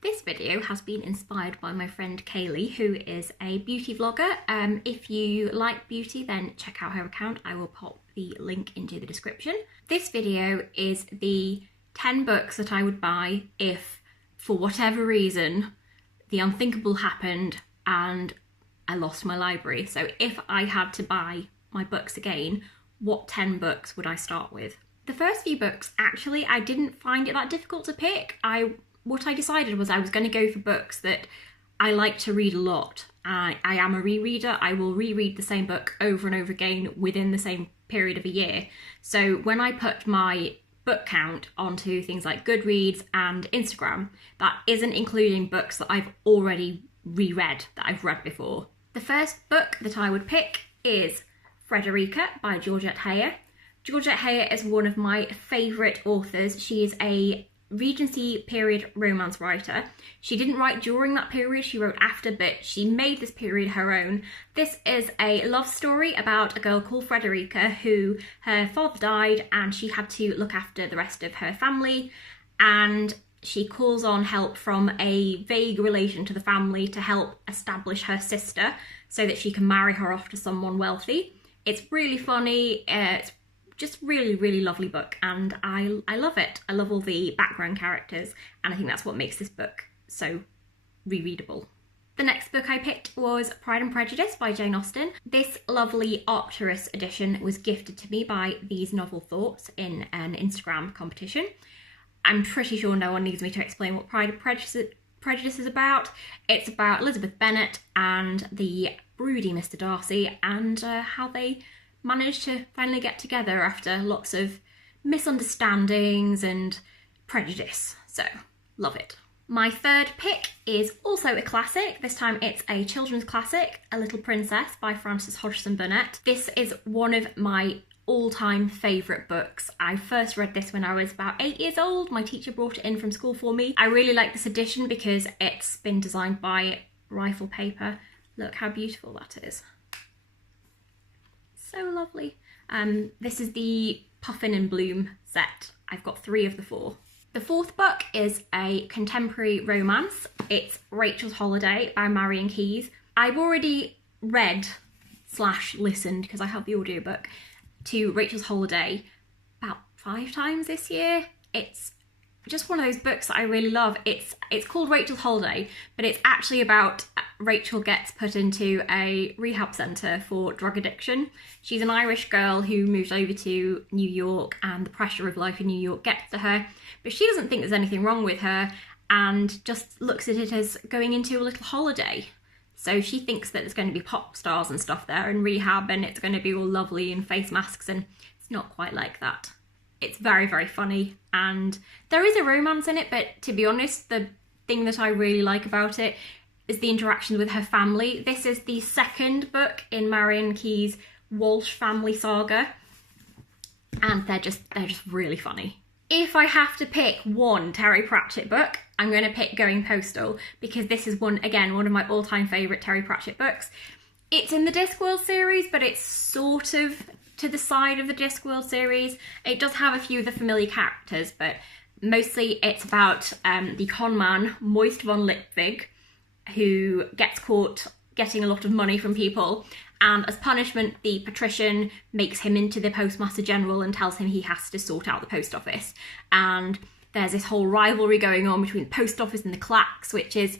This video has been inspired by my friend Kaylee, who is a beauty vlogger. If you like beauty, then check out her account. I will pop the link into the description. This video is the 10 books that I would buy if, for whatever reason, the unthinkable happened and I lost my library. So if I had to buy my books again, what 10 books would I start with? The first few books, actually, I didn't find it that difficult to pick. What I decided was I was going to go for books that I like to read a lot. I am a rereader. I will reread the same book over and over again within the same period of a year. So when I put my book count onto things like Goodreads and Instagram, that isn't including books that I've already reread, that I've read before. The first book that I would pick is Fredericka by Georgette. Georgette is one of my favourite authors. She is a Regency period romance writer. She didn't write during that period, she wrote after, but she made this period her own. This is a love story about a girl called Fredericka who her father died and she had to look after the rest of her family, and she calls on help from a vague relation to the family to help establish her sister so that she can marry her off to someone wealthy. It's really funny, it's just really lovely book, and I love it. I love all the background characters, and I think that's what makes this book so rereadable. The next book I picked was Pride and Prejudice by Jane Austen. This lovely Arcturus edition was gifted to me by These Novel Thoughts in an Instagram competition. I'm pretty sure no one needs me to explain what Pride and Prejudice is about. It's about Elizabeth Bennet and the broody Mr. Darcy, and how they managed to finally get together after lots of misunderstandings and prejudice. So, love it. My third pick is also a classic. This time it's a children's classic, A Little Princess by Frances Hodgson Burnett. This is one of my all-time favourite books. I first read this when I was about 8 years old. My teacher brought it in from school for me. I really like this edition because it's been designed by Rifle Paper. Look how beautiful that is. So lovely. This is the Puffin and Bloom set. I've got 3 of the 4. The fourth book is a contemporary romance. It's Rachel's Holiday by Marian Keyes. I've already read / listened, because I have the audiobook, to Rachel's Holiday about 5 times this year. It's just one of those books that I really love. It's called Rachel's Holiday, but it's actually about Rachel gets put into a rehab centre for drug addiction. She's an Irish girl who moved over to New York, and the pressure of life in New York gets to her, but she doesn't think there's anything wrong with her and just looks at it as going into a little holiday. So she thinks that there's going to be pop stars and stuff there in rehab, and it's going to be all lovely and face masks, and it's not quite like that. It's very funny, and there is a romance in it, but to be honest, the thing that I really like about it is the interactions with her family. This is the second book in Marian Keyes' Walsh family saga, and they're just really funny. If I have to pick one Terry Pratchett book, I'm going to pick Going Postal, because this is one of my all-time favourite Terry Pratchett books. It's in the Discworld series, but it's sort of to the side of the Discworld series. It does have a few of the familiar characters, but mostly it's about the con man Moist von Lipwig, who gets caught getting a lot of money from people, and as punishment the patrician makes him into the Postmaster General and tells him he has to sort out the post office. And there's this whole rivalry going on between the post office and the Clacks, which is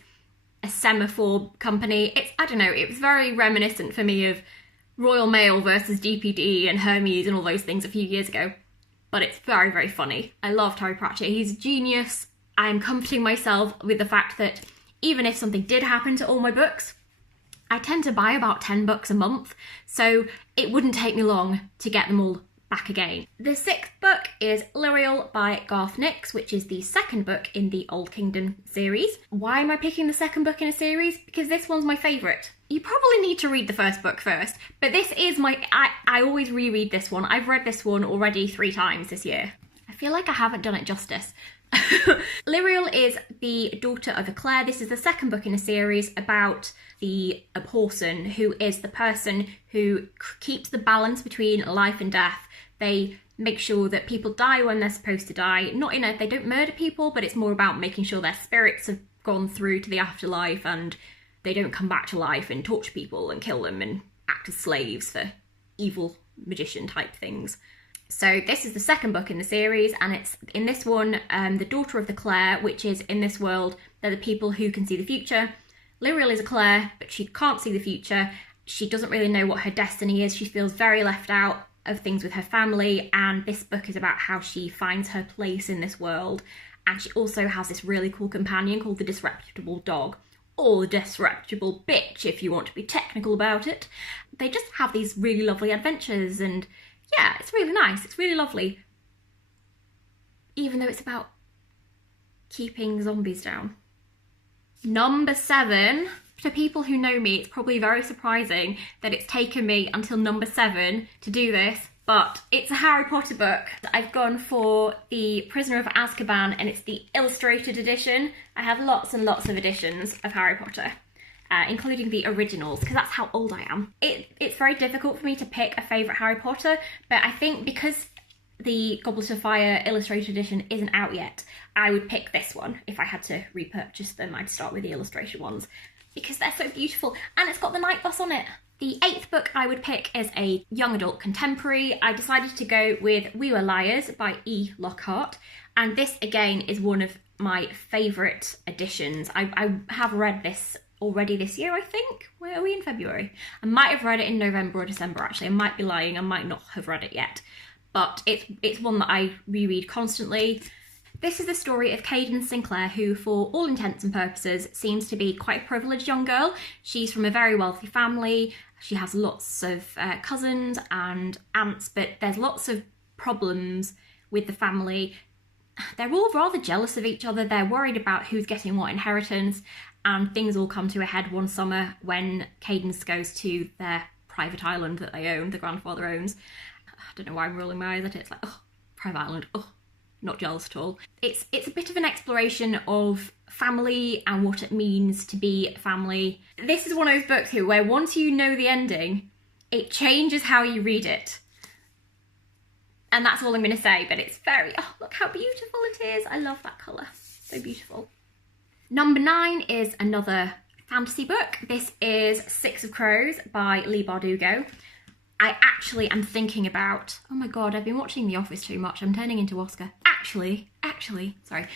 a semaphore company. It was very reminiscent for me of Royal Mail versus DPD and Hermes and all those things a few years ago. But it's very funny. I love Terry Pratchett. He's a genius. I'm comforting myself with the fact that even if something did happen to all my books, I tend to buy about 10 books a month, so it wouldn't take me long to get them all back again. The 6th book is Loriel by Garth Nix, which is the second book in the Old Kingdom series. Why am I picking the second book in a series? Because this one's my favourite. You probably need to read the first book first, but this is I always reread this one. I've read this one already 3 times this year. I feel like I haven't done it justice. Loriel is the daughter of a Clare. This is the second book in a series about the Porson, who is the person who keeps the balance between life and death. They make sure that people die when they're supposed to die. They don't murder people, but it's more about making sure their spirits have gone through to the afterlife and they don't come back to life and torture people and kill them and act as slaves for evil magician type things. So this is the second book in the series, and it's in this one, the daughter of the Clare, which is in this world, they're the people who can see the future. Loriel is a Clare, but she can't see the future. She doesn't really know what her destiny is. She feels very left out of things with her family, and this book is about how she finds her place in this world. And she also has this really cool companion called the Disreputable Dog, or the Disreputable Bitch if you want to be technical about it. They just have these really lovely adventures, and yeah, it's really nice, it's really lovely. Even though it's about keeping zombies down. Number 7. To people who know me, it's probably very surprising that it's taken me until number 7 to do this, but it's a Harry Potter book. I've gone for The Prisoner of Azkaban, and it's the illustrated edition. I have lots and lots of editions of Harry Potter, including the originals, because that's how old I am. It's very difficult for me to pick a favourite Harry Potter, but I think because the Goblet of Fire illustrated edition isn't out yet, I would pick this one. If I had to repurchase them, I'd start with the illustrated ones, because they're so beautiful, and it's got the night bus on it. The 8th book I would pick is a young adult contemporary. I decided to go with We Were Liars by E. Lockhart, and this again is one of my favourite editions. I have read this already this year, I think. Where are we in February? I might have read it in November or December actually. I might be lying, I might not have read it yet. But it's one that I reread constantly. This is the story of Cadence Sinclair, who for all intents and purposes seems to be quite a privileged young girl. She's from a very wealthy family. She has lots of cousins and aunts, but there's lots of problems with the family. They're all rather jealous of each other. They're worried about who's getting what inheritance, and things all come to a head one summer when Cadence goes to their private island that they own, the grandfather owns. I don't know why I'm rolling my eyes at it. It's like, oh, private island, oh, not jealous at all. It's a bit of an exploration of family and what it means to be family. This is one of those books where once you know the ending, it changes how you read it. And that's all I'm going to say, but it's very, oh, look how beautiful it is. I love that colour, so beautiful. Number 9 is another fantasy book. This is Six of Crows by Leigh Bardugo. I actually am thinking about, oh my god, I've been watching The Office too much, I'm turning into Oscar. Actually, sorry.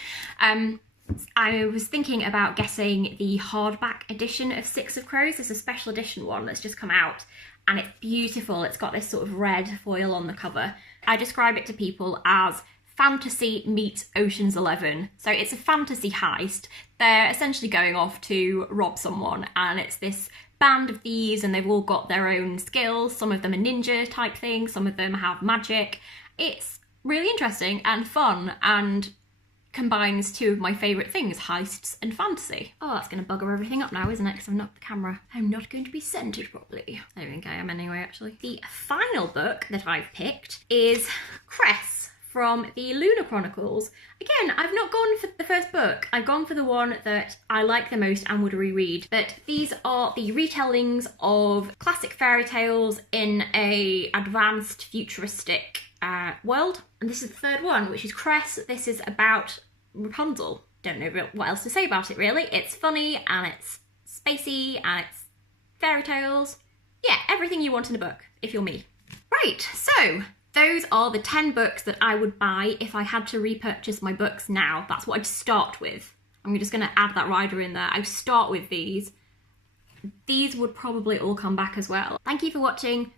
I was thinking about getting the hardback edition of Six of Crows. There's a special edition one that's just come out, and it's beautiful. It's got this sort of red foil on the cover. I describe it to people as fantasy meets Ocean's 11. So it's a fantasy heist. They're essentially going off to rob someone, and it's this band of thieves, and they've all got their own skills. Some of them are ninja type things, some of them have magic. It's really interesting and fun, and combines two of my favourite things, heists and fantasy. Oh, that's going to bugger everything up now, isn't it? Because I've knocked the camera. I'm not going to be centred properly. I don't think I am anyway, actually. The final book that I've picked is Cress from the Lunar Chronicles. Again, I've not gone for the first book. I've gone for the one that I like the most and would reread. But these are the retellings of classic fairy tales in a advanced futuristic world. And this is the third one, which is Cress. This is about Rapunzel. Don't know what else to say about it, really. It's funny, and it's spacey, and it's fairy tales. Yeah, everything you want in a book, if you're me. Right, so those are the 10 books that I would buy if I had to repurchase my books now. That's what I'd start with. I'm just going to add that rider in there. I'd start with these. These would probably all come back as well. Thank you for watching.